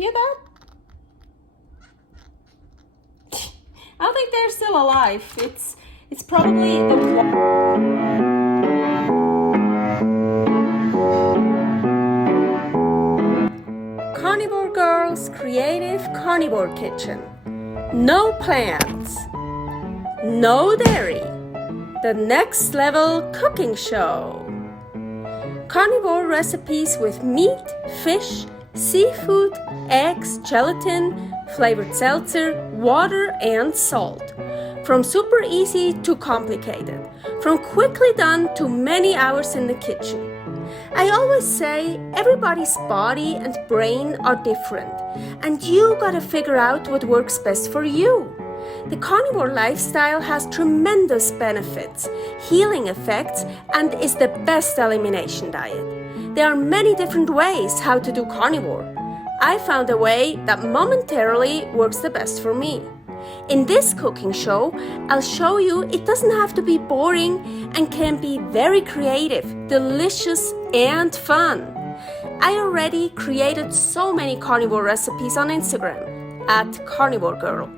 hear that? I think they're still alive. It's probably the Carnivore Girl's Creative Carnivore Kitchen. No plants, no dairy. The next level cooking show. Carnivore recipes with meat, fish, seafood, eggs, gelatin, flavored seltzer, water, and salt. From super easy to complicated. From quickly done to many hours in the kitchen. I always say everybody's body and brain are different, and you gotta figure out what works best for you. The carnivore lifestyle has tremendous benefits, healing effects, and is the best elimination diet. There are many different ways how to do carnivore. I found a way that momentarily works the best for me. In this cooking show, I'll show you it doesn't have to be boring and can be very creative, delicious, and fun. I already created so many carnivore recipes on Instagram @karnivorgirl.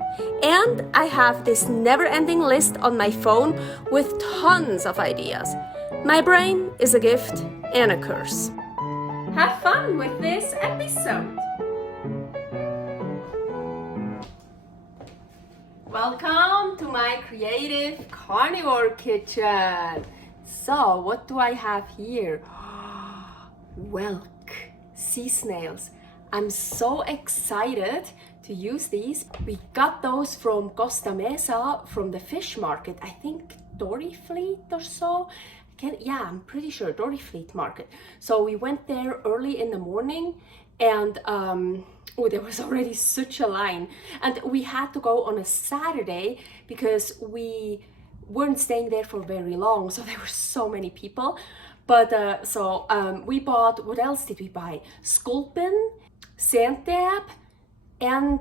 And I have this never-ending list on my phone with tons of ideas. My brain is a gift and a curse. Have fun with this episode. Welcome to my creative carnivore kitchen. So, what do I have here? Whelk, sea snails. I'm so excited to use these. We got those from Costa Mesa from the fish market. I think Dory Fleet or so. I'm pretty sure Dory Fleet market. So we went there early in the morning and there was already such a line. And we had to go on a Saturday because we weren't staying there for very long. So there were so many people. But we bought, what else did we buy? Sculpin, sand dab, and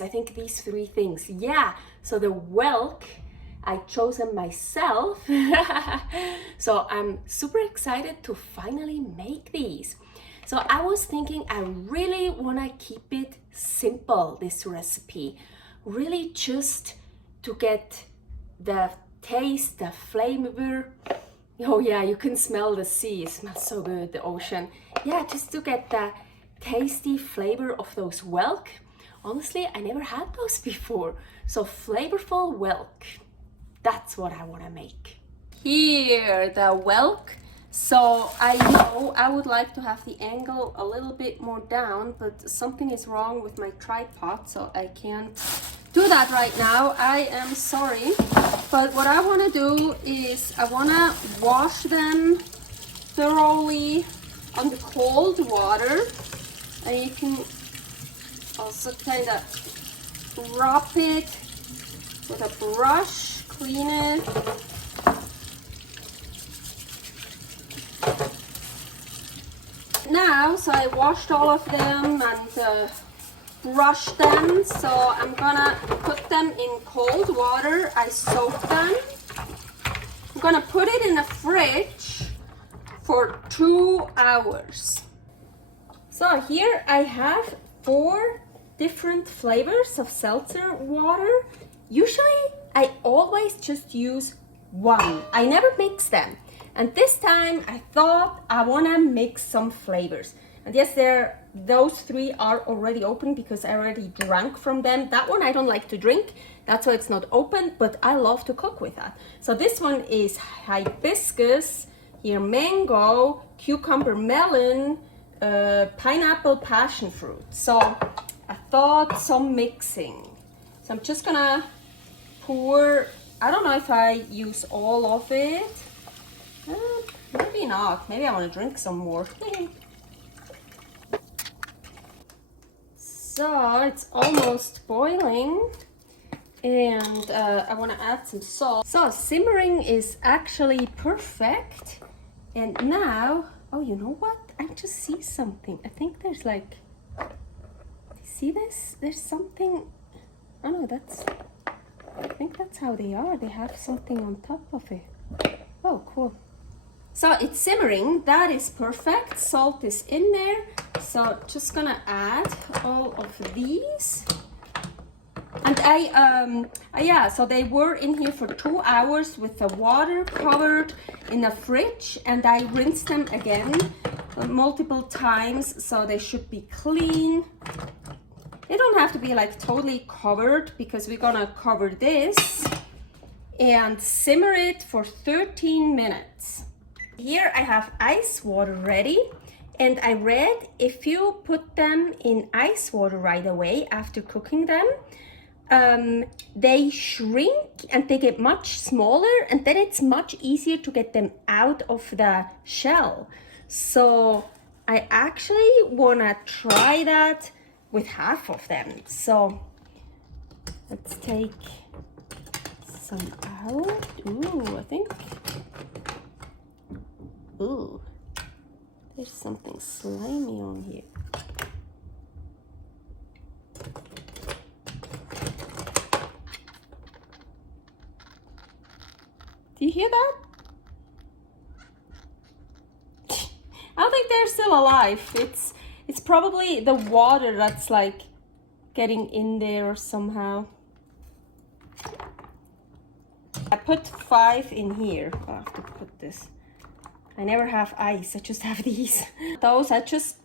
I think these three things. Yeah, so the whelk, I chose them myself. So I'm super excited to finally make these. So I was thinking I really want to keep it simple, this recipe. Really just to get the taste, the flavor. Oh yeah, you can smell the sea. It smells so good, the ocean. Yeah, just to get the tasty flavor of those whelk. Honestly, I never had those before. So flavorful whelk. That's what I want to make. Here, the whelk. So I know I would like to have the angle a little bit more down, but something is wrong with my tripod, so I can't do that right now. I am sorry. But what I want to do is I want to wash them thoroughly on the cold water. And you can also kind of rub it with a brush, clean it. Now, so I washed all of them and brushed them. So I'm gonna put them in cold water. I soak them. I'm gonna put it in the fridge for 2 hours. So here I have 4 different flavors of seltzer water. Usually I always just use one. I never mix them. And this time I thought I want to mix some flavors. And yes, those 3 are already open because I already drank from them. That one I don't like to drink. That's why it's not open, but I love to cook with that. So this one is hibiscus, here mango, cucumber melon, pineapple passion fruit. So I thought some mixing. So I'm just gonna pour, I don't know if I use all of it. Maybe not. Maybe I want to drink some more. So it's almost boiling and I want to add some salt. So simmering is actually perfect. And now, oh, you know what? I just see something. I think there's like, see this? There's something, oh no, I think that's how they are. They have something on top of it. Oh, cool. So it's simmering, that is perfect. Salt is in there. So just gonna add all of these. And yeah, so they were in here for 2 hours with the water covered in the fridge, and I rinsed them again multiple times, so they should be clean. They don't have to be like totally covered because we're gonna cover this and simmer it for 13 minutes. Here I have ice water ready, and I read if you put them in ice water right away after cooking them, they shrink and they get much smaller, and then it's much easier to get them out of the shell. So I actually wanna try that with half of them. So let's take some out. Ooh, I think, ooh, there's something slimy on here. Do you hear that? I don't think they're still alive. It's probably the water that's like getting in there somehow. I put 5 in here. Oh, I have to put this. I never have ice, I just have these. Those I just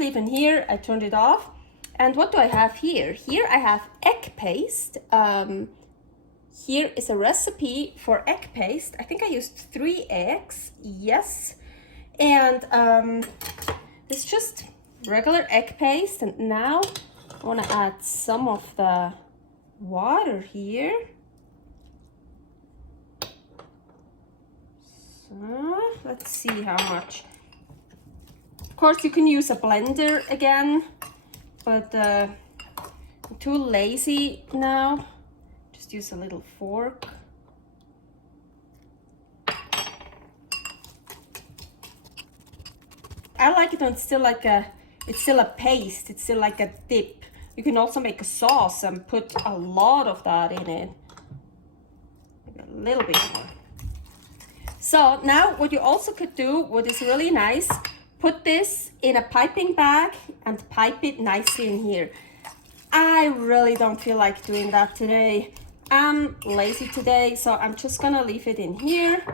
leave in here. I turned it off. And what do I have here? Here I have egg paste. Here is a recipe for egg paste. I think I used 3 eggs, yes. And it's just regular egg paste. And now I want to add some of the water here. So let's see how much. Of course, you can use a blender again, but I'm too lazy now. Just use a little fork. I like it when it's still like it's still a paste, it's still like a dip. You can also make a sauce and put a lot of that in it. Maybe a little bit more. So now what you also could do, what is really nice, put this in a piping bag and pipe it nicely in here. I really don't feel like doing that today. I'm lazy today, so I'm just gonna leave it in here.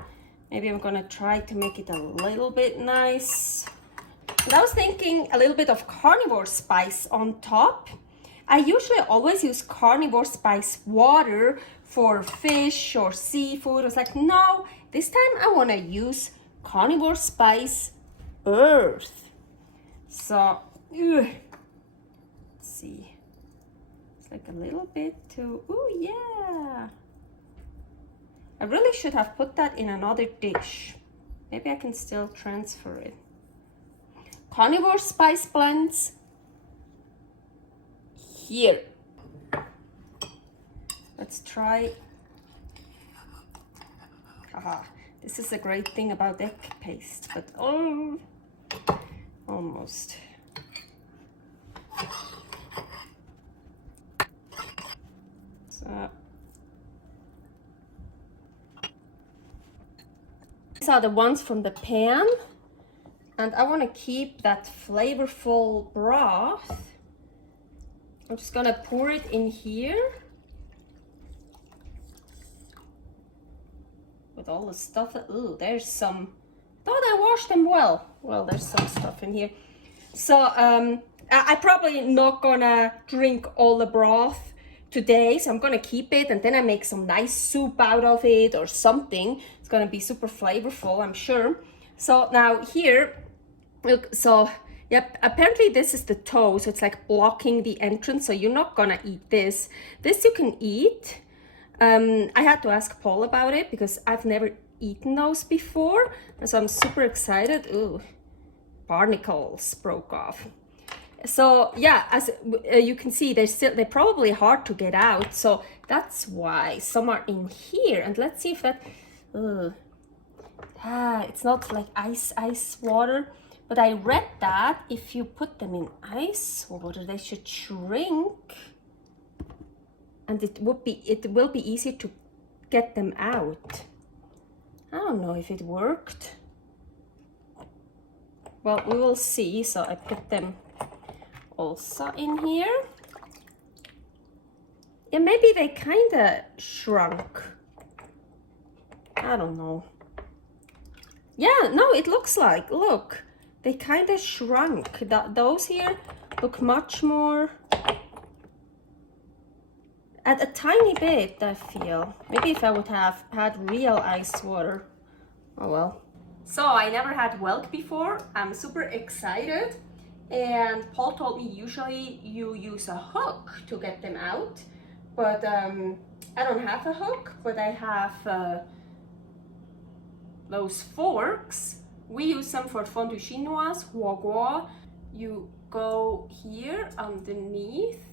Maybe I'm gonna try to make it a little bit nice. And I was thinking a little bit of carnivore spice on top. I usually always use carnivore spice water for fish or seafood. I was like, no, this time I want to use Carnivore Spice Earth. So, let's see. It's like a little bit too, oh yeah. I really should have put that in another dish. Maybe I can still transfer it. Carnivore Spice blends here. Let's try. Haha, this is a great thing about egg paste, but oh, almost. So these are the ones from the pan, and I want to keep that flavorful broth. I'm just gonna pour it in here with all the stuff. Ooh, there's some. Thought I washed them well. Well, there's some stuff in here. So I probably not gonna drink all the broth today, so I'm gonna keep it, and then I make some nice soup out of it or something. It's gonna be super flavorful, I'm sure. So now here, look, so yep, apparently this is the toe, so it's like blocking the entrance, so you're not gonna eat this. This you can eat. I had to ask Paul about it because I've never eaten those before, so I'm super excited. Ooh, barnacles broke off. So yeah, as you can see, they're probably hard to get out, so that's why some are in here. And let's see if that, it's not like ice water, but I read that if you put them in ice water, they should shrink, and it will be easier to get them out. I don't know if it worked. Well, we will see. So I put them also in here. Yeah, maybe they kind of shrunk. I don't know. Yeah, no, it looks like, look, they kind of shrunk. Those here look much more, at a tiny bit, I feel. Maybe if I would have had real ice water. Oh well. So I never had whelk before. I'm super excited. And Paul told me usually you use a hook to get them out. But I don't have a hook, but I have those forks. We use them for fondue chinoise, huoguo. You go here underneath,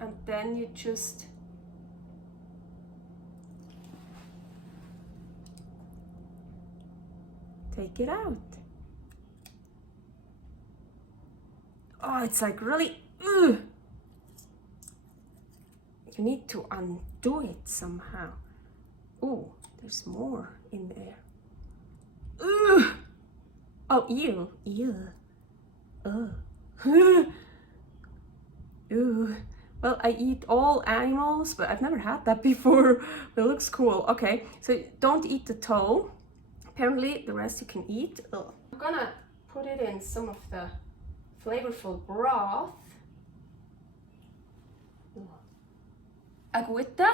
and then you just take it out. Oh, it's like really, ugh. You need to undo it somehow. Oh, there's more in there. Ugh. Oh, ew, ew. Ew. Well, I eat all animals, but I've never had that before. It looks cool. Okay, so don't eat the toe. Apparently, the rest you can eat. Ugh. I'm gonna put it in some of the flavorful broth. Agüita.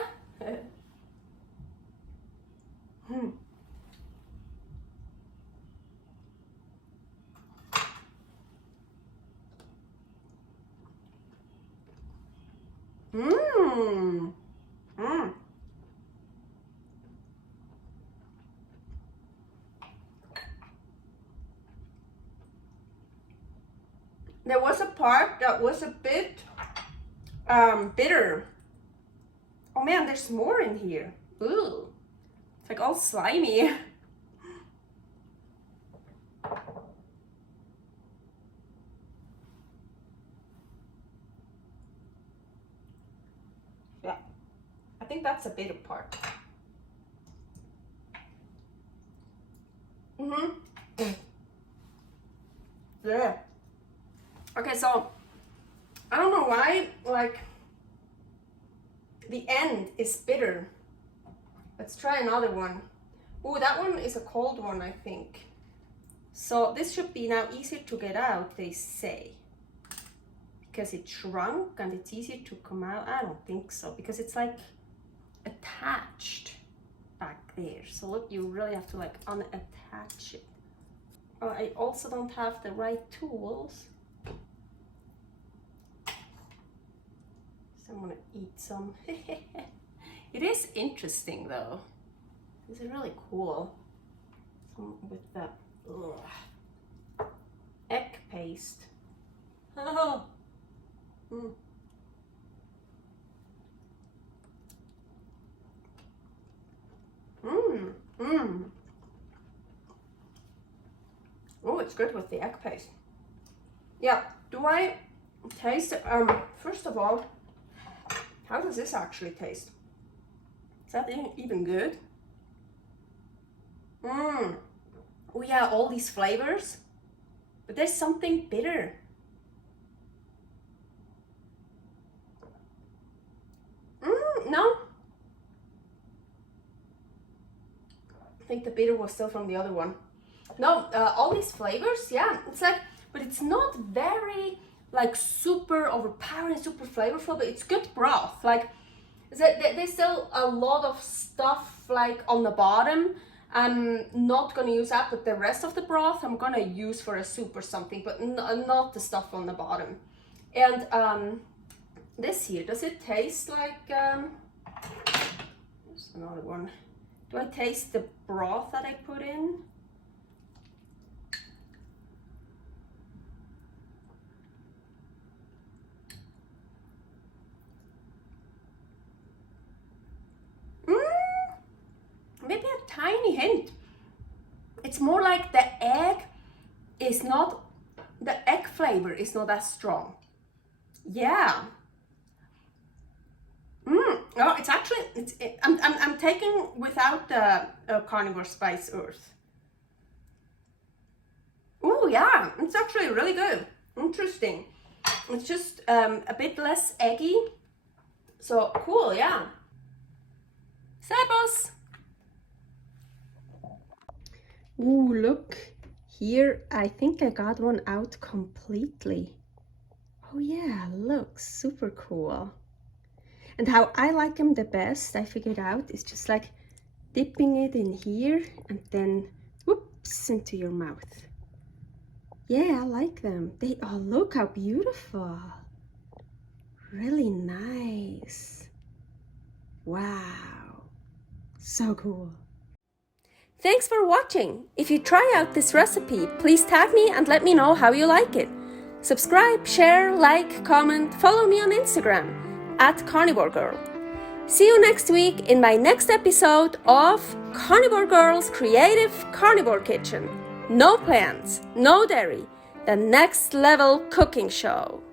There was a part that was a bit bitter. Oh man, there's more in here. Ooh, it's like all slimy. Yeah, I think that's a bitter part. Yeah. Okay, so I don't know why, like, the end is bitter. Let's try another one. Ooh, that one is a cold one, I think. So this should be now easier to get out, they say. Because it shrunk and it's easier to come out. I don't think so, because it's like attached back there. So look, you really have to like unattach it. Oh, I also don't have the right tools. So I'm gonna eat some. It is interesting though. It's really cool. Some with the egg paste. Oh. Oh, it's good with the egg paste. Yeah, do I taste, first of all, how does this actually taste? Is that even good? Oh yeah, all these flavors, but there's something bitter. No. I think the bitter was still from the other one. No, all these flavors, yeah, it's like, but it's not very like super overpowering, super flavorful, but it's good broth. Like, there's still a lot of stuff like on the bottom. I'm not gonna use that, but the rest of the broth I'm gonna use for a soup or something, but not the stuff on the bottom. And this here, does it taste like, there's another one. Do I taste the broth that I put in? Maybe a tiny hint. It's more like the egg is not, the egg flavor is not as strong. Yeah. No, it's actually, I'm taking without the Carnivore Spice Earth. Oh yeah, it's actually really good. Interesting. It's just a bit less eggy. So cool, yeah. Servus! Ooh, look. Here, I think I got one out completely. Oh yeah, looks super cool. And how I like them the best, I figured out, is just like dipping it in here and then whoops into your mouth. Yeah, I like them. Oh, look how beautiful. Really nice. Wow. So cool. Thanks for watching. If you try out this recipe, please tag me and let me know how you like it. Subscribe, share, like, comment, follow me on Instagram @karnivorgirl. See you next week in my next episode of Carnivore Girl's Creative Carnivore Kitchen. No plants, no dairy, the next level cooking show.